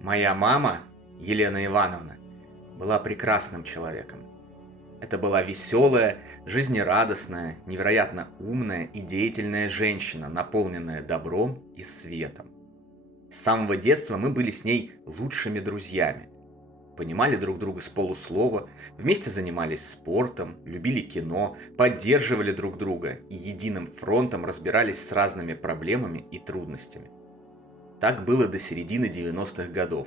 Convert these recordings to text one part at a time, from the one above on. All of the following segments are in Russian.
Моя мама, Елена Ивановна, была прекрасным человеком. Это была веселая, жизнерадостная, невероятно умная и деятельная женщина, наполненная добром и светом. С самого детства мы были с ней лучшими друзьями. Понимали друг друга с полуслова, вместе занимались спортом, любили кино, поддерживали друг друга и единым фронтом разбирались с разными проблемами и трудностями. Так было до середины 90-х годов.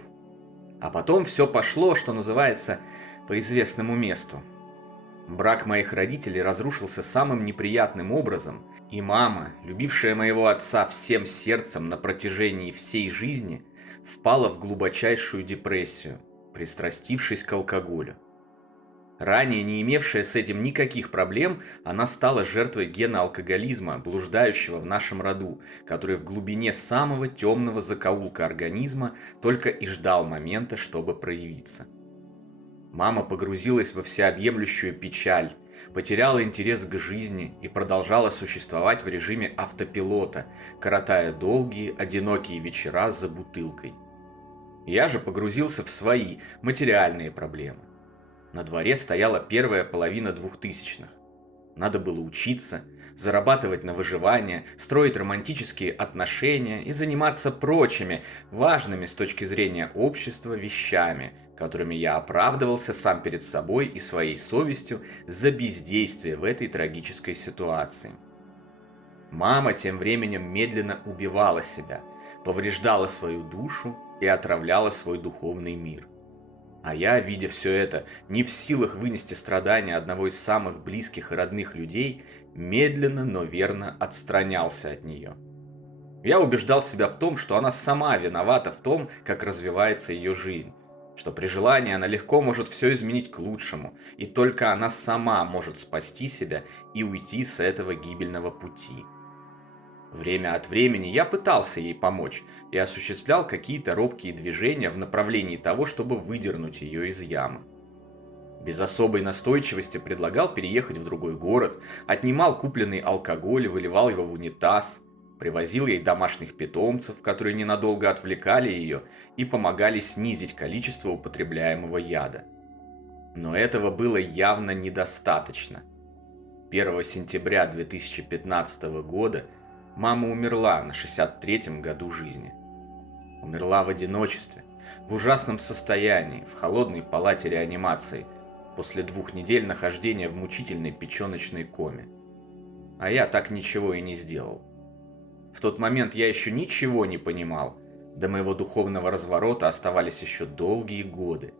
А потом все пошло, что называется, по известному месту. Брак моих родителей разрушился самым неприятным образом, и мама, любившая моего отца всем сердцем на протяжении всей жизни, впала в глубочайшую депрессию, пристрастившись к алкоголю. Ранее не имевшая с этим никаких проблем, она стала жертвой гена алкоголизма, блуждающего в нашем роду, который в глубине самого темного закоулка организма только и ждал момента, чтобы проявиться. Мама погрузилась во всеобъемлющую печаль, потеряла интерес к жизни и продолжала существовать в режиме автопилота, коротая долгие, одинокие вечера за бутылкой. Я же погрузился в свои материальные проблемы. На дворе стояла первая половина 2000-х. Надо было учиться, зарабатывать на выживание, строить романтические отношения и заниматься прочими, важными с точки зрения общества вещами, которыми я оправдывался сам перед собой и своей совестью за бездействие в этой трагической ситуации. Мама тем временем медленно убивала себя, повреждала свою душу и отравляла свой духовный мир. А я, видя все это, не в силах вынести страдания одного из самых близких и родных людей, медленно, но верно отстранялся от нее. Я убеждал себя в том, что она сама виновата в том, как развивается ее жизнь, что при желании она легко может все изменить к лучшему, и только она сама может спасти себя и уйти с этого гибельного пути. Время от времени я пытался ей помочь и осуществлял какие-то робкие движения в направлении того, чтобы выдернуть ее из ямы. Без особой настойчивости предлагал переехать в другой город, отнимал купленный алкоголь и выливал его в унитаз, привозил ей домашних питомцев, которые ненадолго отвлекали ее и помогали снизить количество употребляемого яда. Но этого было явно недостаточно. 1 сентября 2015 года мама умерла на 63-м году жизни. Умерла в одиночестве, в ужасном состоянии, в холодной палате реанимации, после 2 недель нахождения в мучительной печеночной коме. А я так ничего и не сделал. В тот момент я еще ничего не понимал, до моего духовного разворота оставались еще долгие годы.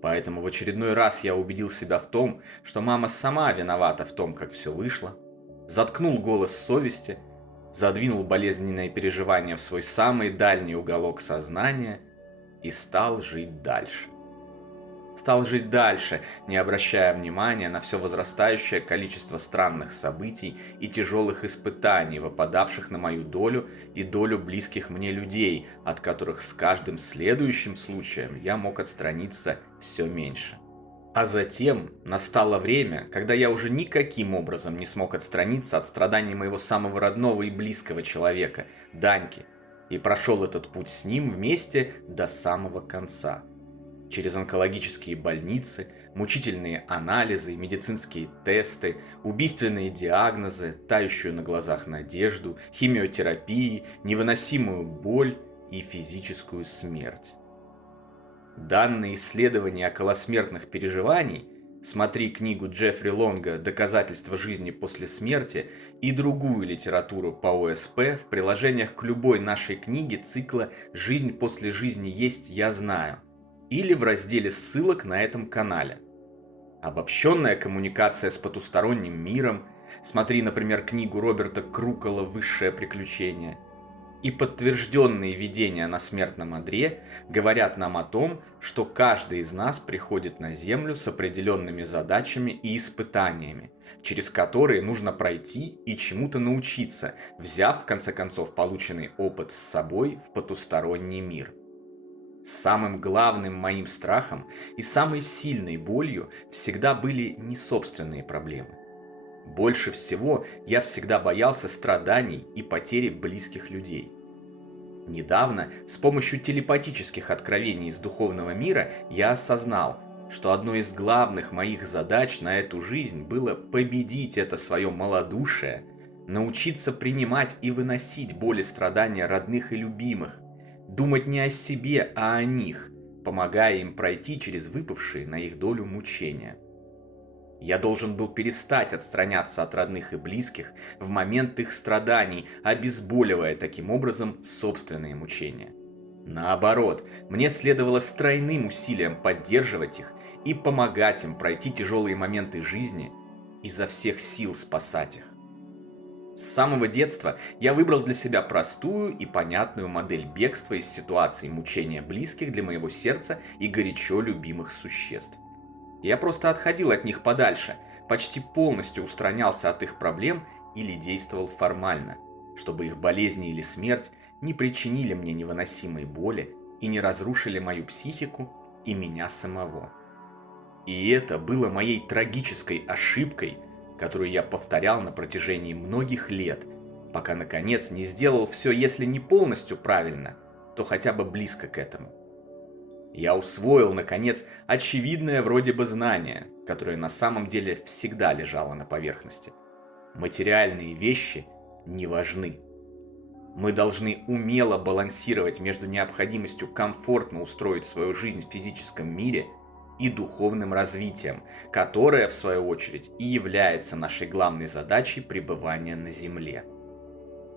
Поэтому в очередной раз я убедил себя в том, что мама сама виновата в том, как все вышло, заткнул голос совести, задвинул болезненные переживания в свой самый дальний уголок сознания и стал жить дальше. Стал жить дальше, не обращая внимания на все возрастающее количество странных событий и тяжелых испытаний, выпадавших на мою долю и долю близких мне людей, от которых с каждым следующим случаем я мог отстраниться все меньше. А затем настало время, когда я уже никаким образом не смог отстраниться от страданий моего самого родного и близкого человека, Даньки, и прошел этот путь с ним вместе до самого конца. Через онкологические больницы, мучительные анализы, медицинские тесты, убийственные диагнозы, тающую на глазах надежду, химиотерапии, невыносимую боль и физическую смерть. Данные исследования околосмертных переживаний, смотри книгу Джеффри Лонга «Доказательства жизни после смерти» и другую литературу по ОСП в приложениях к любой нашей книге цикла «Жизнь после жизни есть, я знаю» или в разделе ссылок на этом канале. Обобщенная коммуникация с потусторонним миром, смотри, например, книгу Роберта Крукола «Высшее приключение», и подтвержденные видения на смертном одре говорят нам о том, что каждый из нас приходит на Землю с определенными задачами и испытаниями, через которые нужно пройти и чему-то научиться, взяв в конце концов полученный опыт с собой в потусторонний мир. Самым главным моим страхом и самой сильной болью всегда были не собственные проблемы. Больше всего я всегда боялся страданий и потери близких людей. Недавно, с помощью телепатических откровений из духовного мира, я осознал, что одной из главных моих задач на эту жизнь было победить это свое малодушие, научиться принимать и выносить боль и страдания родных и любимых, думать не о себе, а о них, помогая им пройти через выпавшие на их долю мучения. Я должен был перестать отстраняться от родных и близких в момент их страданий, обезболивая таким образом собственные мучения. Наоборот, мне следовало с тройным усилием поддерживать их и помогать им пройти тяжелые моменты жизни, изо всех сил спасать их. С самого детства я выбрал для себя простую и понятную модель бегства из ситуаций мучения близких для моего сердца и горячо любимых существ. Я просто отходил от них подальше, почти полностью устранялся от их проблем или действовал формально, чтобы их болезни или смерть не причинили мне невыносимой боли и не разрушили мою психику и меня самого. И это было моей трагической ошибкой, которую я повторял на протяжении многих лет, пока наконец не сделал все, если не полностью правильно, то хотя бы близко к этому. Я усвоил, наконец, очевидное вроде бы знание, которое на самом деле всегда лежало на поверхности. Материальные вещи не важны. Мы должны умело балансировать между необходимостью комфортно устроить свою жизнь в физическом мире и духовным развитием, которое, в свою очередь, и является нашей главной задачей пребывания на Земле.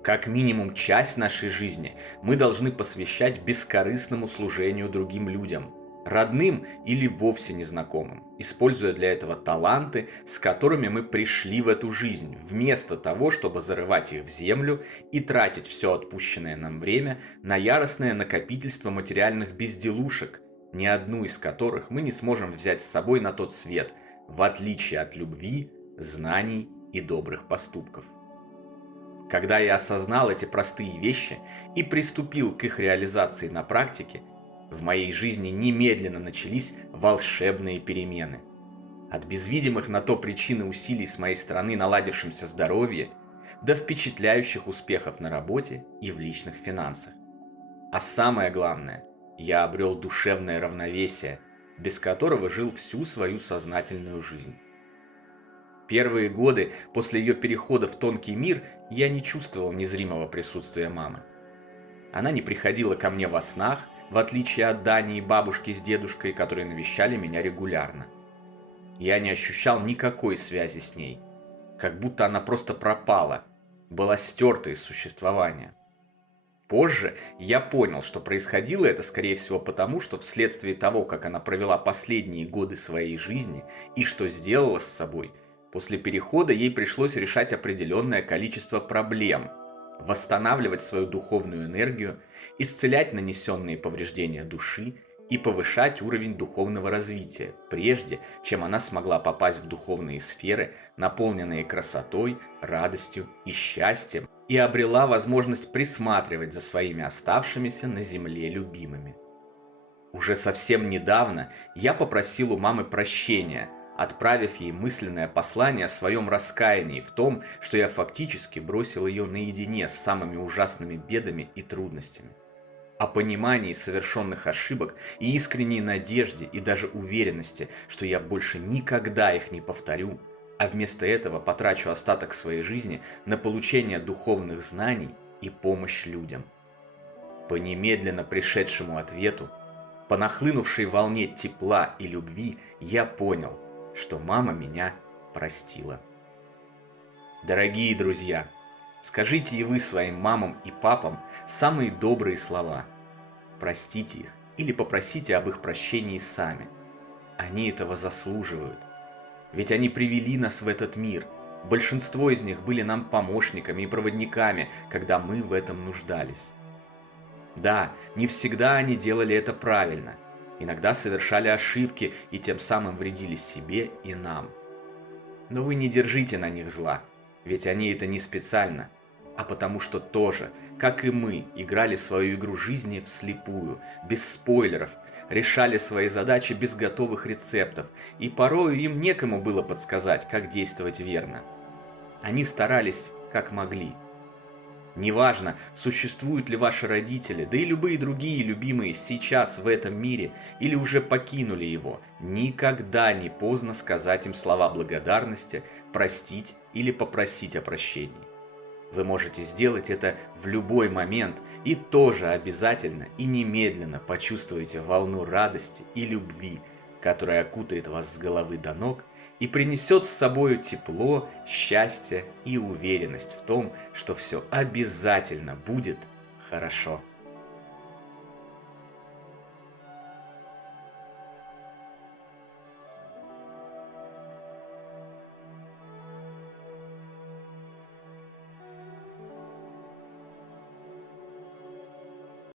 Как минимум часть нашей жизни мы должны посвящать бескорыстному служению другим людям, родным или вовсе незнакомым, используя для этого таланты, с которыми мы пришли в эту жизнь, вместо того, чтобы зарывать их в землю и тратить все отпущенное нам время на яростное накопительство материальных безделушек, ни одну из которых мы не сможем взять с собой на тот свет, в отличие от любви, знаний и добрых поступков. Когда я осознал эти простые вещи и приступил к их реализации на практике, в моей жизни немедленно начались волшебные перемены. От безвидимых на то причины усилий с моей стороны наладившемся здоровье до впечатляющих успехов на работе и в личных финансах. А самое главное, я обрел душевное равновесие, без которого жил всю свою сознательную жизнь. Первые годы после ее перехода в тонкий мир я не чувствовал незримого присутствия мамы. Она не приходила ко мне во снах, в отличие от Дани и бабушки с дедушкой, которые навещали меня регулярно. Я не ощущал никакой связи с ней, как будто она просто пропала, была стерта из существования. Позже я понял, что происходило это, скорее всего, потому, что вследствие того, как она провела последние годы своей жизни и что сделала с собой, после перехода ей пришлось решать определенное количество проблем, восстанавливать свою духовную энергию, исцелять нанесенные повреждения души и повышать уровень духовного развития, прежде чем она смогла попасть в духовные сферы, наполненные красотой, радостью и счастьем, и обрела возможность присматривать за своими оставшимися на земле любимыми. Уже совсем недавно я попросил у мамы прощения, отправив ей мысленное послание о своем раскаянии в том, что я фактически бросил ее наедине с самыми ужасными бедами и трудностями. О понимании совершенных ошибок и искренней надежде и даже уверенности, что я больше никогда их не повторю, а вместо этого потрачу остаток своей жизни на получение духовных знаний и помощь людям. По немедленно пришедшему ответу, по нахлынувшей волне тепла и любви, я понял, что мама меня простила. Дорогие друзья, скажите и вы своим мамам и папам самые добрые слова. Простите их или попросите об их прощении сами. Они этого заслуживают. Ведь они привели нас в этот мир. Большинство из них были нам помощниками и проводниками, когда мы в этом нуждались. Да, не всегда они делали это правильно. Иногда совершали ошибки и тем самым вредили себе и нам. Но вы не держите на них зла, ведь они это не специально, а потому что тоже, как и мы, играли свою игру жизни вслепую, без спойлеров, решали свои задачи без готовых рецептов, и порою им некому было подсказать, как действовать верно. Они старались, как могли. Неважно, существуют ли ваши родители, да и любые другие любимые сейчас в этом мире или уже покинули его, никогда не поздно сказать им слова благодарности, простить или попросить о прощении. Вы можете сделать это в любой момент и тоже обязательно и немедленно почувствуете волну радости и любви, которая окутает вас с головы до ног и принесет с собой тепло, счастье и уверенность в том, что все обязательно будет хорошо.